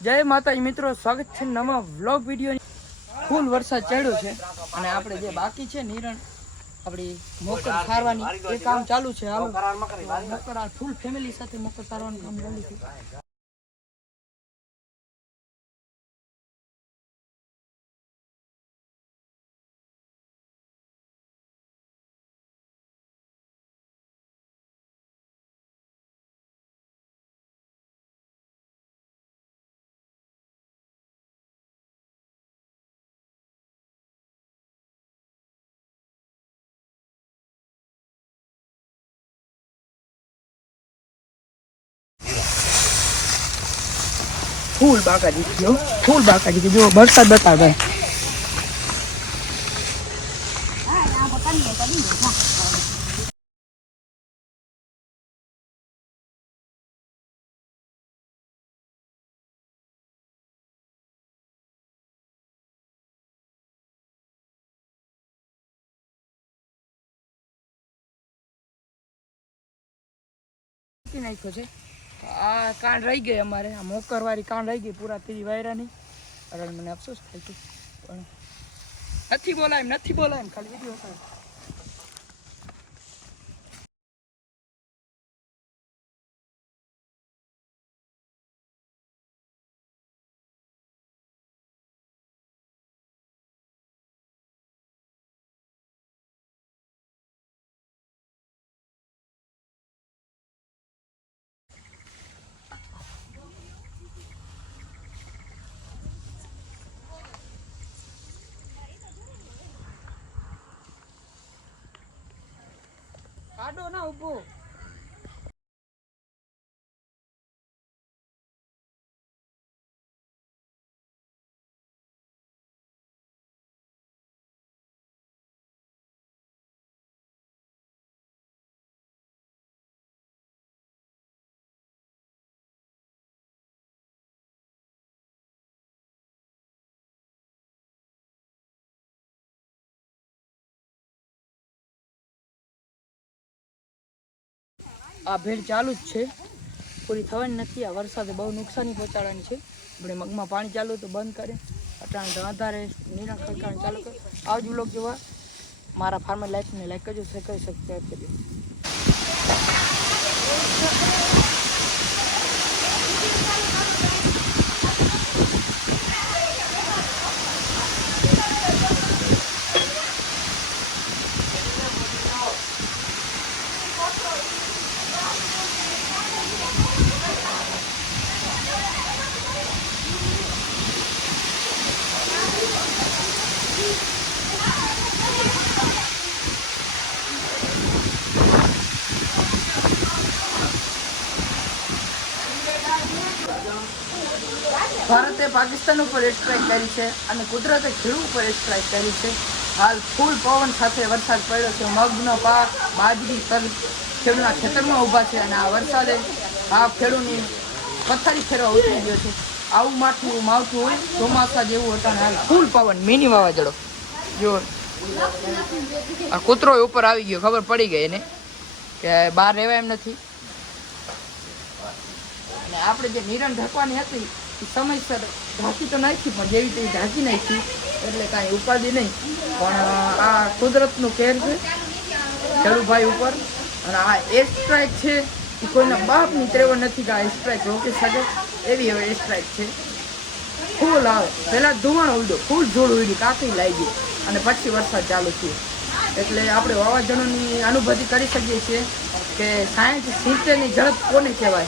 જય માતાજી મિત્રો, સ્વાગત છે નવા વ્લોગ વીડિયો ફૂલ વરસાદ ચડ્યો છે અને આપણે જે બાકી છે નિરણ, આપણી મોકર સારવાની એ કામ ચાલુ છે. હાલો, મોકર ફૂલ ફેમિલી સાથે મોકર સારવાનું કામ ચાલુ છે. ફૂલ બાકાજી જો ફૂલ બાકાજી જો વરસાદ બતાવે ભાઈ. નાખ્યો છે. આ કાન રહી ગઈ અમારે. આ મોકરવાળી કાન રહી ગઈ, પૂરા તેરી વાયરાની. અરે મને અફસોસ થાય છે પણ નથી બોલાય નથી બોલાય ખાલી વીડિયો હતા કાઢો ના ઉભો આ ભેળ ચાલુ જ છે. પૂરી થવાની નથી. આ વરસાદે બહુ નુકસાની પહોંચાડવાની છે. આપણે મગમાં પાણી ચાલુ તો બંધ કરે. અટાણે તો આધારે નિરણ ખડકાણ ચાલુ કરે. આ જ બ્લોગ જોવા. મારા ફાર્મર લાઈફને લાઈક કરજો શેર કરી સબસ્ક્રાઈબ ભારતે પાકિસ્તાન ઉપર એર કરી છે અને કુદરતે ખેડૂત ઉપર એર કરી છે. હાલ ફૂલ પવન સાથે વરસાદ પડ્યો છે. મગનો પાક, બાજરી ખેડૂતના ખેતરમાં ઊભા છે અને આ વરસાદે આ ખેડૂતની પથારી ફેરવા ઉતરી ગયો છે. આવું માઠું માવઠું હોય ચોમાસા જેવું હતા ને ફૂલ પવન મિની વાવાઝોડો. જો. આ કૂતરો ઉપર આવી ગયો ખબર પડી ગઈ એને કે બહાર રહેવાય એમ નથી. અને આપણે જે નિરણ ઢાંકવાની હતી એ સમયસર ઢાંકી તો નાખી પણ જેવી તેવી ઢાંકી નાખી એટલે કાંઈ ઉપાધિ નહીં. પણ આ કુદરતનું કેર છે ખેડૂભાઈ ઉપર. અને આ એક સ્ટ્રાઇક છે કોઈના બાપની ત્રેવ નથી કે આ સ્ટ્રાઇક રોકી શકે એવી હવે સ્ટ્રાઇક છે. ફૂલ આવે. પહેલાં ધુમાણ ઉડ્યો. ફૂલ ધૂળ ઉડી કાકી લાગી અને પછી વરસાદ ચાલુ થયો. એટલે આપણે વાવાઝોડાની અનુભૂતિ કરી શકીએ છીએ કે સાયન્સ સિત્તેરની ઝડપ કોને કહેવાય?